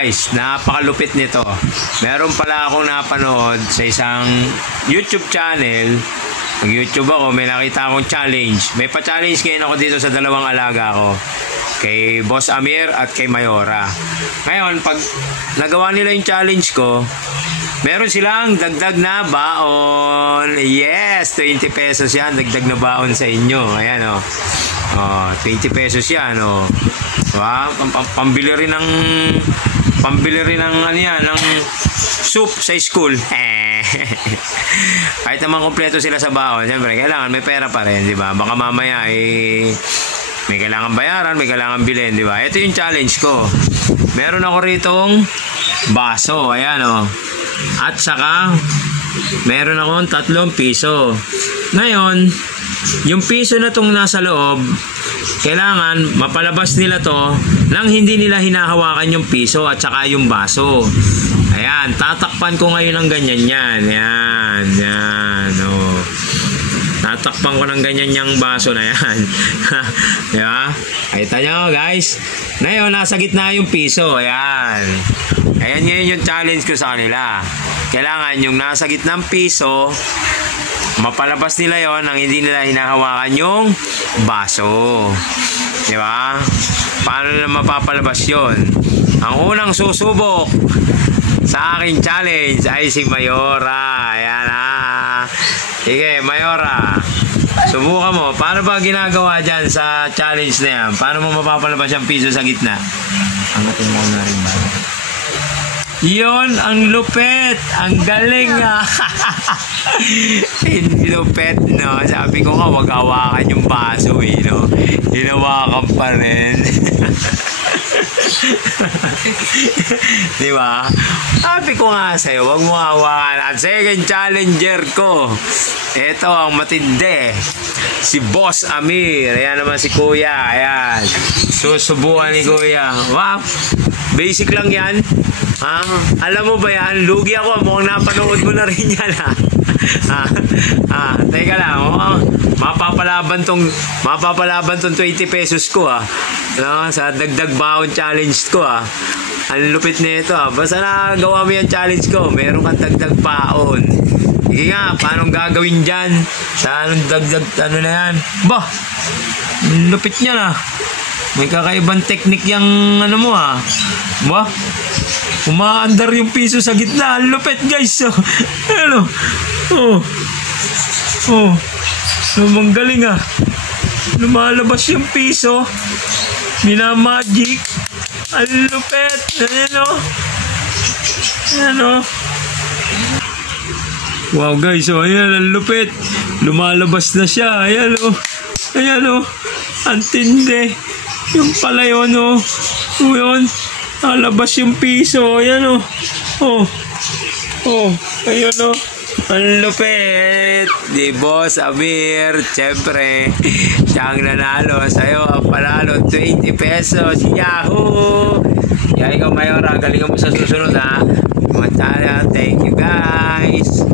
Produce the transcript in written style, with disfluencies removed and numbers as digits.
guys, napakalupit nito. Meron pala akong napanood sa isang YouTube channel. Mag-YouTube ako, may nakita akong challenge. May pa-challenge ngayon ako dito sa dalawang alaga ko. Kay Boss Amir at kay Mayora. Ngayon, pag nagawa nila yung challenge ko, meron silang dagdag na baon. Yes, 20 pesos yan. Dagdag na baon sa inyo. Ayan o. 20 pesos yan o. Diba? Pambili rin ng ano yan, ng soup sa school. Kahit naman kompleto sila sa baon, siyempre kailangan may pera pa rin, di ba? Baka mamaya may kailangan bayaran, may kailangan bilhin, di ba? Ito yung challenge ko. Meron ako ritong baso, ayan o. At saka meron akong 3 piso. Ngayon, yung piso na tong nasa loob, kailangan mapalabas nila to nang hindi nila hinahawakan yung piso at saka yung baso. Ayan, tatakpan ko ngayon ng ganyan yan. Yan, oh. Tatakpan ko ng ganyan yung baso na yan. Diba? Kita nyo guys. Ngayon, nasa gitna yung piso. Ayan. Ayan ngayon yung challenge ko sa kanila. Kailangan yung nasa gitnang piso, mapalabas nila yon nang hindi nila hinahawakan yung baso. Diba? Paano nila mapapalabas yon? Ang unang susubok sa aking challenge ay si Mayora. Ayan ha. Sige, Mayora. Subukan mo. Paano ba ginagawa dyan sa challenge na yan? Paano mo mapapalabas yung piso sa gitna? Angatin mo na rin ba? Yun, ang lupit. Ang galing nga. Lupit, no? Sabi ko nga, wag hawakan yung baso, no? Hinawakan pa rin. Diba? Sabi ko nga sa'yo, wag mo hawakan. At second challenger ko, ito ang matindi. Si Boss Amir. Ayan naman si Kuya. Ayan. Susubukan ni Kuya. Wow. Basic lang yan. Alam mo ba yan? Lugi ako. Mukhang napanood mo na rin yan. Teka lang. Mapapalaban tong 20 pesos ko sa dagdag baon challenge ko Ang lupit nito Basta nagawa mo yung challenge ko, meron kang dagdag baon. Sige nga, paano gagawin dyan? Sa anong dagdag na yan? Bah! Lupit niya na. May kakaibang technique yung mo Bah! Umaandar yung piso sa gitna. Ang lupit guys. Ano? Manggaling lumalabas yung piso. Minamagic. Ang lupit. Ano? Wow guys, ayan, ang lupit. Lumalabas na siya. Ayan ang tindi. Yung pala yun yun. Nalabas yung piso. Ayan ayun ang lupit di Boss Amir. Siyempre siya ang nanalo, sa'yo ang panalo 20 pesos. Yahoo! Kaya ikaw Mayora, galingan mo sa susunod Thank you guys.